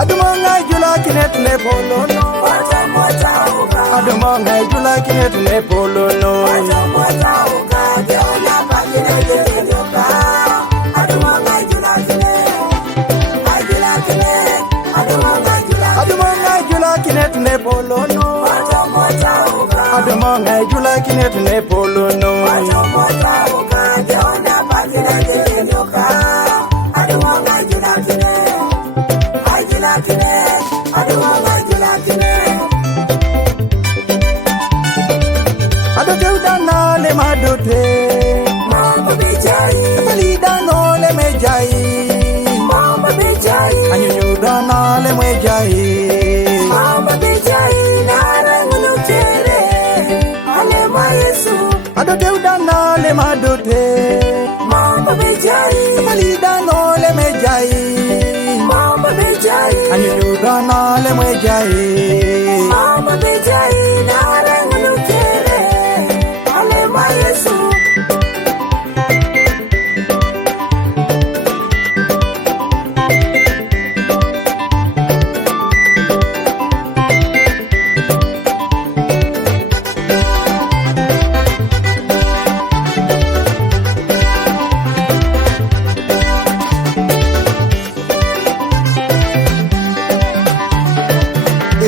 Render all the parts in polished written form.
Adumonga Ainakinet ne polono. Adumonga Ainakinet ne polono. Adumonga Ainakinet ne polono. Adumonga Ainakinet ne polono. Adodana le madote, Mama Bijay, Palidano le mejai, Mama Bijay, Anyudana le mejai, Mama Bijay, Narangunutere, Alema Yesu, Adodana le madote, Mama Bijay, Palidano le mejai, Mama Bijay, Anyudana le mejai, Mama Bijay, Narangunutere, Alema Yesu.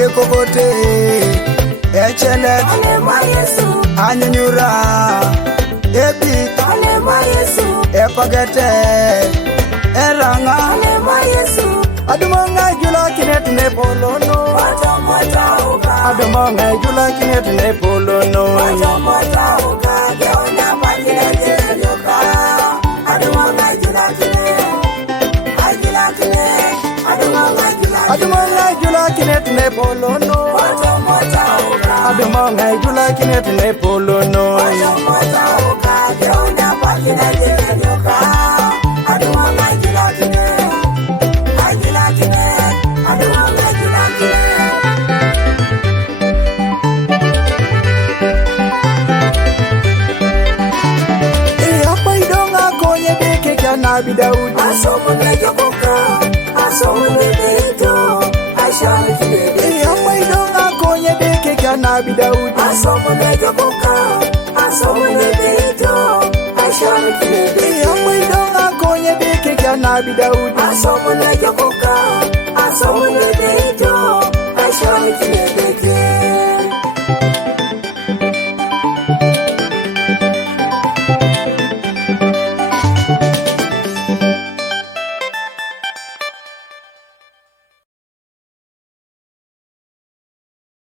Ekokote, Echelet, Alema Yesu, Anyunyura, Epi, Alema Yesu, Epagete, Eranga, Alema Yesu, Adumonga Ainakinet ne polono. Adumonga Ainakinet ne polono. Adumonga Ainakinet ne polono. Adumonga Ainakinet ne polono. Apa idonga konye deke kana bidaudi. Apa idonga konye deke kana bidaudi. Apa idonga konye deke kana bidaudi.